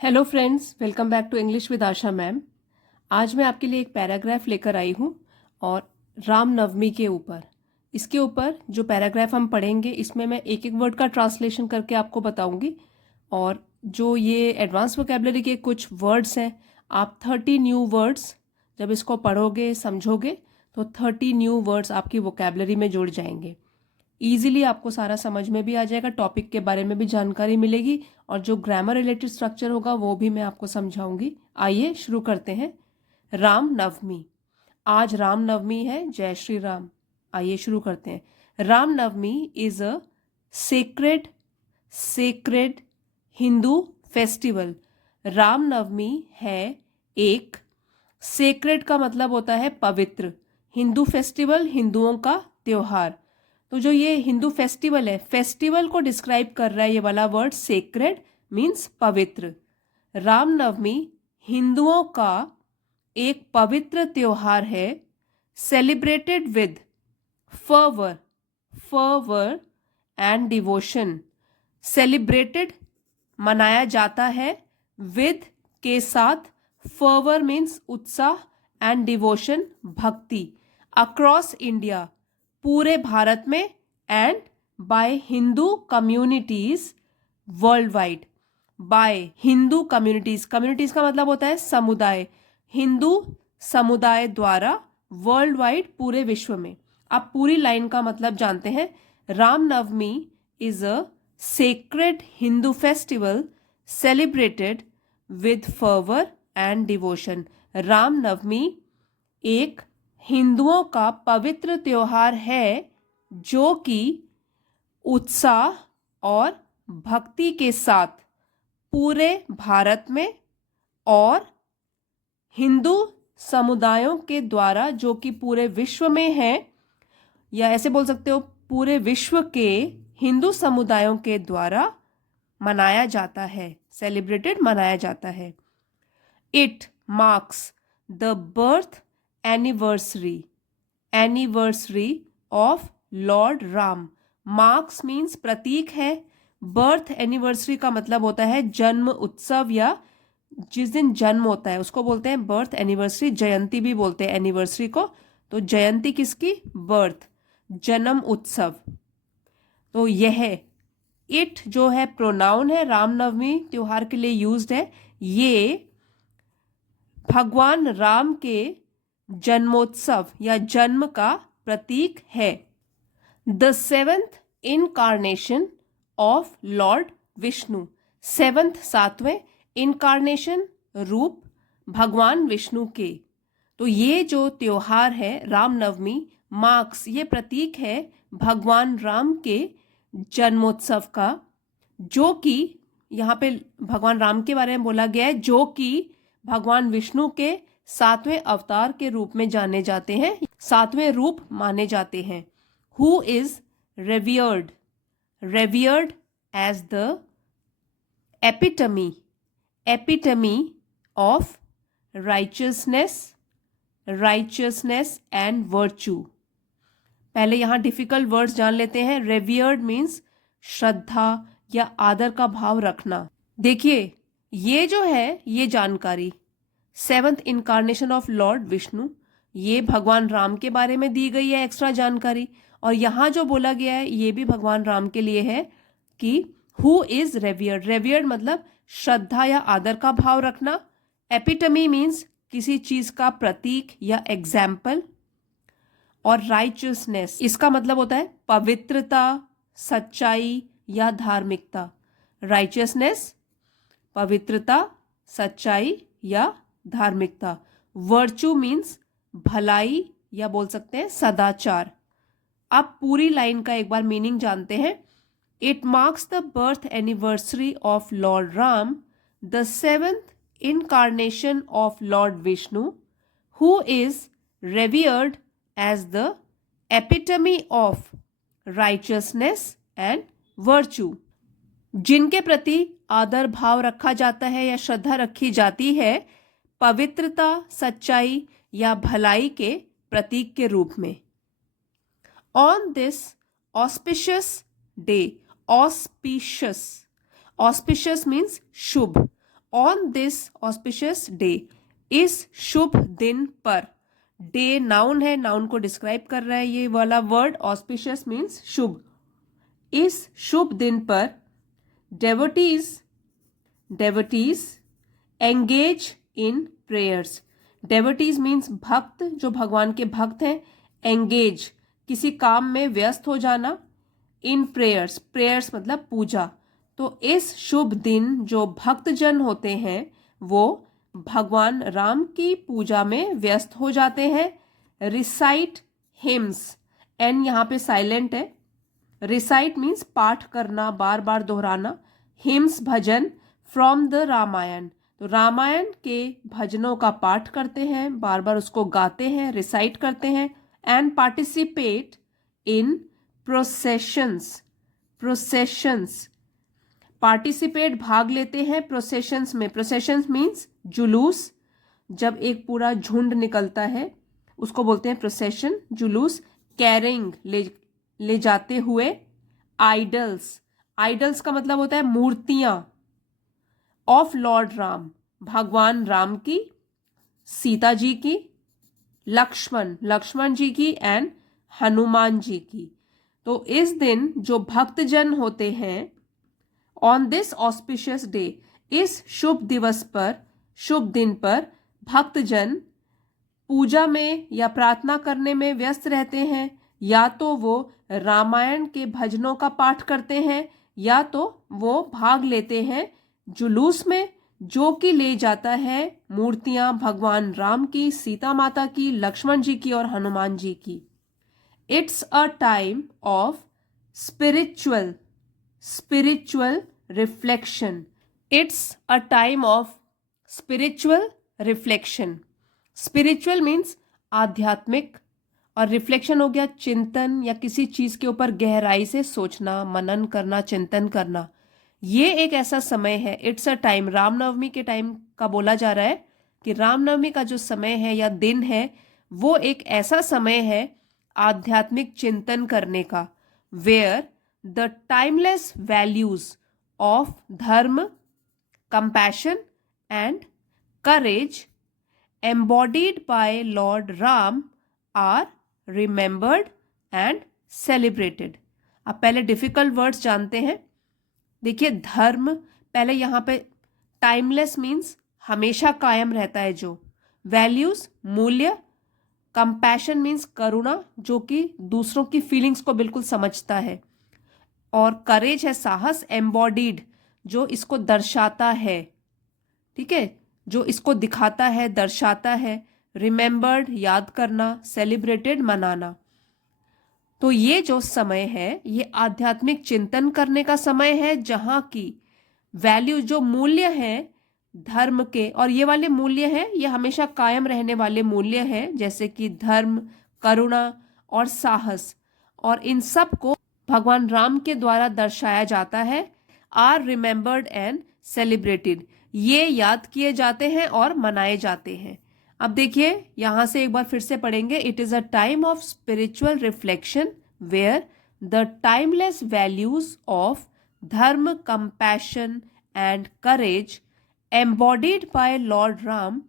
Hello friends, welcome back to English with Asha ma'am. आज मैं आपके लिए एक पैराग्राफ लेकर आई हूँ और रामनवमी के ऊपर इसके ऊपर जो पैराग्राफ हम पढ़ेंगे इसमें मैं एक एक वर्ड का ट्रांसलेशन करके आपको बताऊंगी। और जो ये एडवांस वोकेबलरी के कुछ वर्ड्स हैं, आप 30 न्यू वर्ड्स जब इसको पढ़ोगे समझोगे तो 30 न्यू वर्ड्स आपकी वोकेबलरी में जुड़ जाएंगे। ईजिली आपको सारा समझ में भी आ जाएगा, टॉपिक के बारे में भी जानकारी मिलेगी और जो ग्रामर रिलेटेड स्ट्रक्चर होगा वो भी मैं आपको समझाऊंगी। आइए शुरू करते हैं। राम नवमी। आज राम नवमी है, जय श्री राम। आइए शुरू करते हैं। Ram Navami is a sacred sacred Hindu festival. Ram Navami है एक सेक्रेड का मतलब होता है पवित्र, हिंदू फेस्टिवल हिंदुओं का त्योहार। तो जो ये हिंदू फेस्टिवल है, फेस्टिवल को डिस्क्राइब कर रहा है ये वाला वर्ड सेक्रेड मीन्स पवित्र। रामनवमी हिंदुओं का एक पवित्र त्योहार है, celebrated with fervour fervour and devotion. Celebrated मनाया जाता है, विद के साथ, फर्वर मीन्स उत्साह एंड डिवोशन भक्ति। अक्रॉस इंडिया पूरे भारत में, and by Hindu communities worldwide. By Hindu communities, communities का मतलब होता है समुदाय, हिंदू समुदाय द्वारा वर्ल्ड वाइड पूरे विश्व में। आप पूरी लाइन का मतलब जानते हैं। Ramnavami is a sacred Hindu festival celebrated with fervour and devotion. Ramnavami एक हिंदुओं का पवित्र त्योहार है जो कि उत्साह और भक्ति के साथ पूरे भारत में और हिंदू समुदायों के द्वारा, जो कि पूरे विश्व में है, या ऐसे बोल सकते हो पूरे विश्व के हिंदू समुदायों के द्वारा मनाया जाता है, सेलिब्रेटेड मनाया जाता है। It marks the birth anniversary of Lord Ram. Marks means प्रतीक है, बर्थ एनिवर्सरी का मतलब होता है जन्म उत्सव, या जिस दिन जन्म होता है उसको बोलते हैं बर्थ एनिवर्सरी। जयंती भी बोलते हैं एनिवर्सरी को। तो जयंती किसकी? बर्थ, जन्म उत्सव। तो यह इट जो है प्रोनाउन है, रामनवमी त्योहार के लिए यूज्ड है। ये भगवान राम के जन्मोत्सव या जन्म का प्रतीक है। The seventh incarnation of Lord Vishnu. Seventh सातवें, इनकारनेशन रूप भगवान विष्णु के। तो ये जो त्योहार है रामनवमी, मार्क्स ये प्रतीक है भगवान राम के जन्मोत्सव का, जो कि यहाँ पे भगवान राम के बारे में बोला गया है, जो कि भगवान विष्णु के सातवें अवतार के रूप में जाने जाते हैं, सातवें रूप माने जाते हैं। Who is revered as the epitome of righteousness and virtue। पहले यहाँ डिफिकल्ट वर्ड्स जान लेते हैं। रेवियर्ड मीन्स श्रद्धा या आदर का भाव रखना। देखिए ये जो है ये जानकारी seventh incarnation of Lord Vishnu, ये भगवान राम के बारे में दी गई है एक्स्ट्रा जानकारी। और यहाँ जो बोला गया है ये भी भगवान राम के लिए है कि हु इज रेवियर्ड मतलब श्रद्धा या आदर का भाव रखना। एपिटमी मीन्स किसी चीज का प्रतीक या एग्जाम्पल। और राइचियसनेस इसका मतलब होता है पवित्रता, सच्चाई या धार्मिकता। राइचियसनेस पवित्रता, सच्चाई या धार्मिकता। वर्चू मीन्स भलाई या बोल सकते हैं सदाचार। अब पूरी लाइन का एक बार मीनिंग जानते हैं। It marks the birth anniversary of Lord Ram, the seventh incarnation of Lord Vishnu, who is revered as the epitome of righteousness and virtue. जिनके प्रति आदर भाव रखा जाता है या श्रद्धा रखी जाती है पवित्रता, सच्चाई या भलाई के प्रतीक के रूप में। On this auspicious day, auspicious means Shubh, on this auspicious day, इस शुभ दिन पर। डे नाउन है, नाउन को डिस्क्राइब कर रहा है ये वाला वर्ड। ऑस्पिशियस मीन्स शुभ। इस शुभ दिन पर डेवोटीज एंगेज इन प्रेयर्स। डेवोटीज मीन्स भक्त, जो भगवान के भक्त हैं। एंगेज किसी काम में व्यस्त हो जाना। इन प्रेयर्स, प्रेयर्स मतलब पूजा। तो इस शुभ दिन जो भक्तजन होते हैं वो भगवान राम की पूजा में व्यस्त हो जाते हैं। रिसाइट हिम्स, एन यहाँ पे साइलेंट है। रिसाइट मीन्स पाठ करना, बार बार दोहराना। हिम्स भजन, फ्रॉम द रामायण, तो रामायण के भजनों का पाठ करते हैं, बार बार उसको गाते हैं, रिसाइट करते हैं। And participate in processions, participate भाग लेते हैं प्रोसेशंस में। प्रोसेशंस मीन्स जुलूस, जब एक पूरा झुंड निकलता है उसको बोलते हैं प्रोसेशन, जुलूस। कैरिंग, ले जाते हुए। आइडल्स, आइडल्स का मतलब होता है मूर्तियां। ऑफ लॉर्ड राम, भगवान राम की, सीता जी की, लक्ष्मण जी की एंड हनुमान जी की। तो इस दिन जो भक्तजन होते हैं, ऑन दिस ऑस्पिशियस डे, इस शुभ दिवस पर, शुभ दिन पर भक्तजन पूजा में या प्रार्थना करने में व्यस्त रहते हैं। या तो वो रामायण के भजनों का पाठ करते हैं या तो वो भाग लेते हैं जुलूस में, जो कि ले जाता है मूर्तियां भगवान राम की, सीता माता की, लक्ष्मण जी की और हनुमान जी की। It's a time of spiritual reflection. It's a time of spiritual reflection. Spiritual means आध्यात्मिक, और रिफ्लेक्शन हो गया चिंतन या किसी चीज के ऊपर गहराई से सोचना, मनन करना, चिंतन करना। ये एक ऐसा समय है, इट्स अ टाइम, रामनवमी के टाइम का बोला जा रहा है कि रामनवमी का जो समय है या दिन है वो एक ऐसा समय है आध्यात्मिक चिंतन करने का। Where the timeless values of dharma, compassion and courage embodied by Lord Ram are remembered and celebrated। अब पहले डिफिकल्ट वर्ड्स जानते हैं। देखिए धर्म, पहले यहाँ पे टाइमलेस मीन्स हमेशा कायम रहता है जो। वैल्यूज मूल्य। कंपैशन मीन्स करुणा, जो कि दूसरों की फीलिंग्स को बिल्कुल समझता है। और करेज है साहस। एम्बॉडीड, जो इसको दर्शाता है, ठीक है, जो इसको दिखाता है, दर्शाता है। रिमेंबर्ड, याद करना। सेलिब्रेटेड, मनाना। तो ये जो समय है ये आध्यात्मिक चिंतन करने का समय है, जहां की वैल्यू, जो मूल्य हैं धर्म के, और ये वाले मूल्य हैं ये हमेशा कायम रहने वाले मूल्य हैं, जैसे कि धर्म, करुणा और साहस, और इन सब को भगवान राम के द्वारा दर्शाया जाता है। आर रिमेंबर्ड एंड सेलिब्रेटेड, ये याद किए जाते हैं और मनाए जाते हैं। अब देखिए यहां से एक बार फिर से पढ़ेंगे। It is a time of spiritual reflection where the timeless values of dharma, compassion and courage embodied by Lord Ram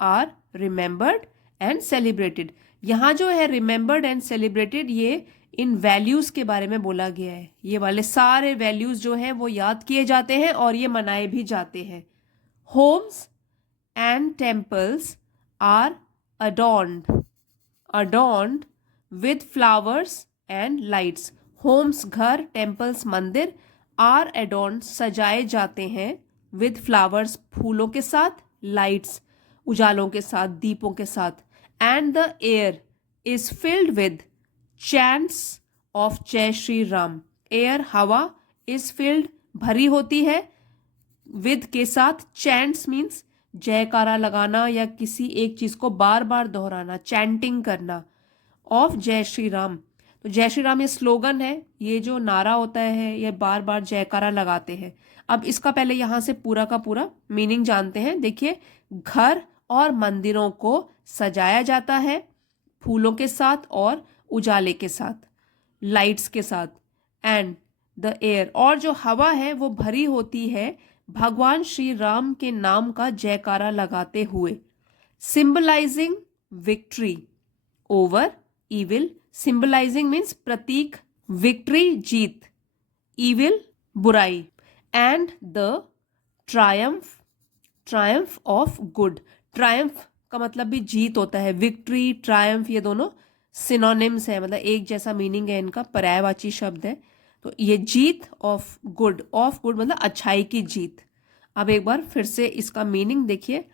are remembered and celebrated। यहाँ जो है remembered and celebrated, ये इन वैल्यूज के बारे में बोला गया है। ये वाले सारे वैल्यूज जो हैं वो याद किए जाते हैं और ये मनाए भी जाते हैं। Homes and temples are adorned with flowers and lights। Homes घर, टेम्पल्स मंदिर, आर adorned सजाए जाते हैं, विद फ्लावर्स फूलों के साथ, लाइट्स उजालों के साथ, दीपों के साथ। And the air is filled with chants of जय श्री राम। एयर हवा, इज फिल्ड भरी होती है, विद के साथ, चैंट्स मीन्स जयकारा लगाना या किसी एक चीज को बार बार दोहराना, चैंटिंग करना। ऑफ जय श्री राम, तो जय श्री राम ये स्लोगन है, ये जो नारा होता है ये बार बार जयकारा लगाते हैं। अब इसका पहले यहां से पूरा का पूरा मीनिंग जानते हैं। देखिए घर और मंदिरों को सजाया जाता है फूलों के साथ और उजाले के साथ, लाइट्स के साथ। एंड द एयर, और जो हवा है वो भरी होती है भगवान श्री राम के नाम का जयकारा लगाते हुए, symbolising victory over evil. Symbolising means प्रतीक, विक्ट्री जीत, इविल बुराई, and the triumph of good. Triumph का मतलब भी जीत होता है, विक्ट्री, ट्रायम्फ ये दोनों सिनोनिम्स है, मतलब एक जैसा मीनिंग है इनका, पर्यायवाची शब्द है। तो ये जीत ऑफ गुड मतलब अच्छाई की जीत। अब एक बार फिर से इसका मीनिंग देखिए।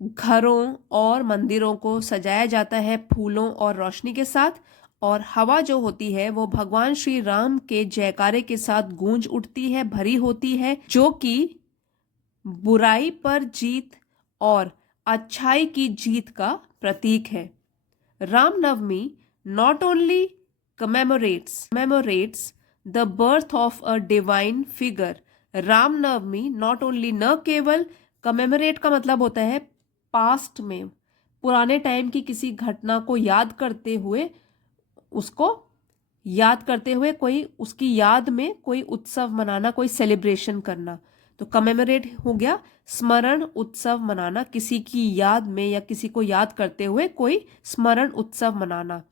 घरों और मंदिरों को सजाया जाता है फूलों और रोशनी के साथ, और हवा जो होती है वो भगवान श्री राम के जयकारे के साथ गूंज उठती है, भरी होती है, जो कि बुराई पर जीत और अच्छाई की जीत का प्रतीक है। Ramnavami not only commemorates the birth of a divine figure। Ramnavami not only, न केवल, commemorate का मतलब होता है पास्ट में, पुराने टाइम की किसी घटना को याद करते हुए, कोई उसकी याद में कोई उत्सव मनाना, कोई सेलिब्रेशन करना। तो कमेमोरेट हो गया स्मरण उत्सव मनाना, किसी की याद में या किसी को याद करते हुए कोई स्मरण उत्सव मनाना।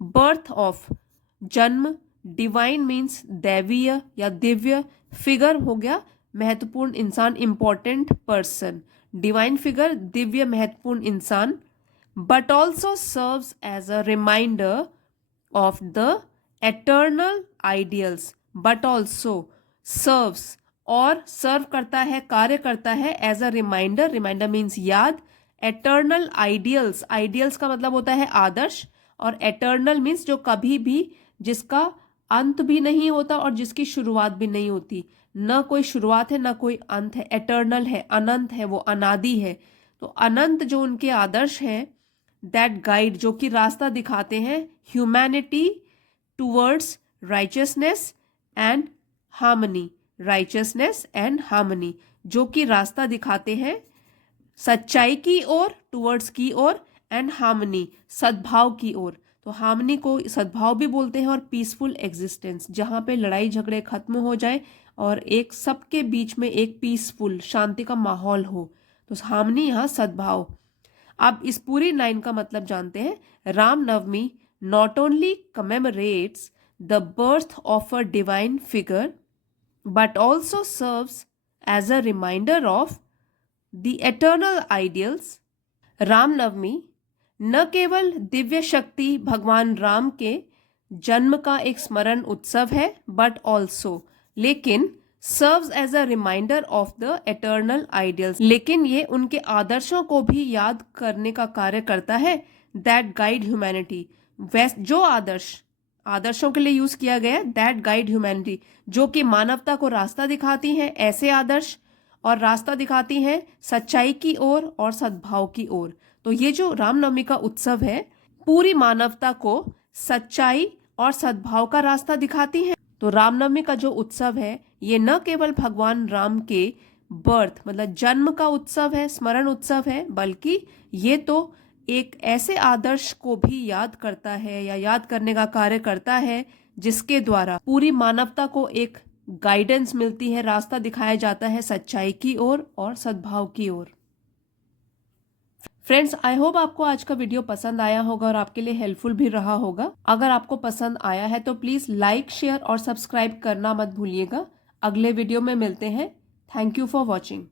बर्थ ऑफ जन्म, डिवाइन मीन्स दैवीय या दिव्य, फिगर हो गया महत्वपूर्ण इंसान, इंपॉर्टेंट पर्सन, डिवाइन फिगर दिव्य महत्वपूर्ण इंसान। But also serves as a reminder of the eternal ideals. But also serves, और सर्व करता है, कार्य करता है, as a reminder, reminder means याद, एटर्नल आइडियल्स, आइडियल्स का मतलब होता है आदर्श, और एटर्नल मीन्स जो कभी भी, जिसका अंत भी नहीं होता और जिसकी शुरुआत भी नहीं होती, न कोई शुरुआत है न कोई अंत है, एटर्नल है, अनंत है, वो अनादि है। तो अनंत जो उनके आदर्श हैं, दैट गाइड, जो कि रास्ता दिखाते हैं humanity towards righteousness and harmony, righteousness and harmony, जो कि रास्ता दिखाते हैं सच्चाई की ओर, टूवर्ड्स की ओर, एंड हार्मनी सद्भाव की ओर। तो हार्मनी को सद्भाव भी बोलते हैं, और पीसफुल एग्जिस्टेंस, जहाँ पे लड़ाई झगड़े खत्म हो जाए और एक सबके बीच में एक पीसफुल शांति का माहौल हो, तो हार्मनी यहाँ सद्भाव। अब इस पूरी लाइन का मतलब जानते हैं। Ramnavami not only commemorates the birth of a divine figure but also serves as a reminder of the eternal ideals। Ramnavami न केवल दिव्य शक्ति भगवान राम के जन्म का एक स्मरण उत्सव है, बट ऑल्सो, लेकिन serves as a reminder of the eternal ideals, लेकिन ये उनके आदर्शों को भी याद करने का कार्य करता है, दैट गाइड ह्यूमैनिटी, जो आदर्शों के लिए यूज किया गया, दैट गाइड ह्यूमैनिटी, जो कि मानवता को रास्ता दिखाती हैं, ऐसे आदर्श, और रास्ता दिखाती हैं सच्चाई की ओर और सद्भाव की ओर। तो ये जो रामनवमी का उत्सव है, पूरी मानवता को सच्चाई और सद्भाव का रास्ता दिखाती है। तो रामनवमी का जो उत्सव है, ये न केवल भगवान राम के बर्थ मतलब जन्म का उत्सव है, स्मरण उत्सव है, बल्कि ये तो एक ऐसे आदर्श को भी याद करता है या याद करने का कार्य करता है, जिसके द्वारा पूरी मानवता को एक गाइडेंस मिलती है, रास्ता दिखाया जाता है सच्चाई की ओर और सद्भाव की ओर। फ्रेंड्स, आई होप आपको आज का वीडियो पसंद आया होगा और आपके लिए हेल्पफुल भी रहा होगा। अगर आपको पसंद आया है तो प्लीज लाइक, शेयर और सब्सक्राइब करना मत भूलिएगा। अगले वीडियो में मिलते हैं। Thank you for watching.